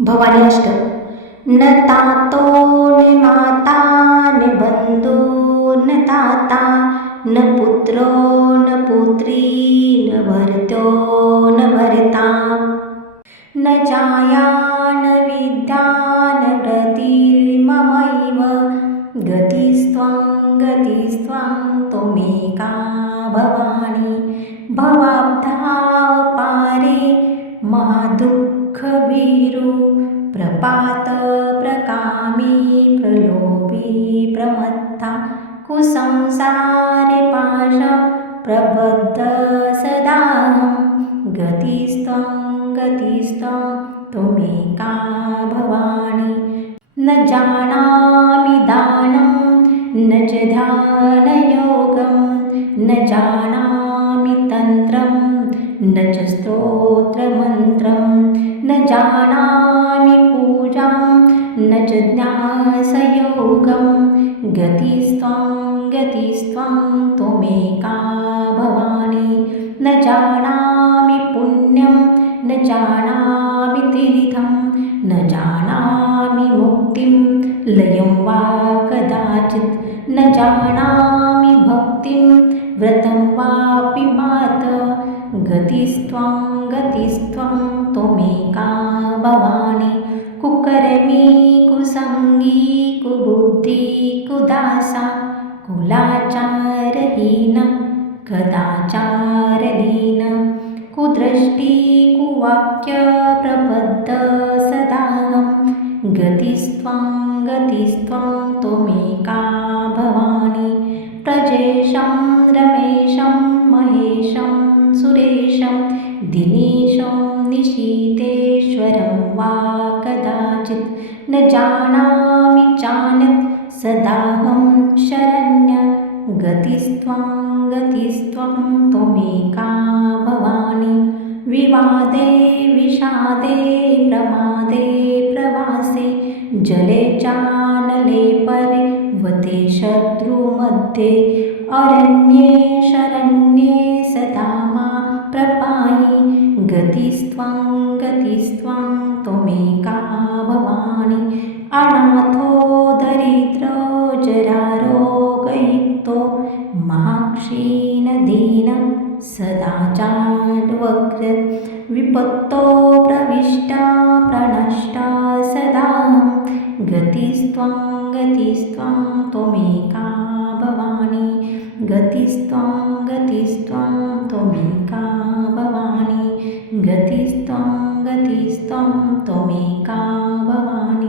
भवान्याष्टक न तातो न माता न बन्धो न ताता न पुत्रो न पुत्री न भरतो न भरता. न जाया न विद्या न गतिर्ममैव गतिस्त्वं गतिस्त्वं त्वमेका भवानी. भवाब्धा पारे माधुः भवाब्धापारे महादुःखभीरु प्रपातप्रकामी प्रलोभी प्रमत्ता कुसंसारे पाश प्रबद्ध सदाहं। गतिस्त्वं गतिस्त्वं त्वमेका भवानि। न जानामि दानं, न च ध्यानयोगं, न जानामि न च स्तोत्रमन्त्रं न जानामि पूजां न च ज्ञासयोगं गतिस्त्वं गतिस्त्वं त्वमेका भवानि न जानामि पुण्यं न जानामि तीर्थं न जानामि मुक्तिं लयं वा कदाचित् न जानामि भक्तिं व्रतं मात गतिस्त्वं गतिस्त्वं त्वमेका भवानि। कुकर्मी कुसङ्गी कुबुद्धि कुदासा कुलाचारहीन कदाचारलीन कुदृष्टि कुवाक्यप्रबद्ध सदाहं। गतिस्त्वं गतिस्त्वं त्वमेका भवानि। प्रजेशं रमेशं महेशं कदाचित् न जानामि चान्यत् सदाहं शरण्य गतिस्त्वं गतिस्त्वं त्वमेका भवानि। विवादे विषादे प्रमादे प्रवासे जले चानले पर्वते शत्रुमध्ये। अरण्ये शरण्ये सदा मा प्रपाहि गतिस्त्वं गतिस्त्वं त्वमेका भवानि अनाथो दरिद्रो जरारोगयुक्तो। महाक्षीणदीन सदा चाड्वक्र विपत्तो प्रविष्टा प्रणष्टा सदाहं गतिस्त्वं गतिस्त्वं त्वमेका भवानि गतिस्त्वं गतिस्त्वं त्वमेका भवानि गतिस्त्वं गतिस्त्वं त्वमेका भवानी।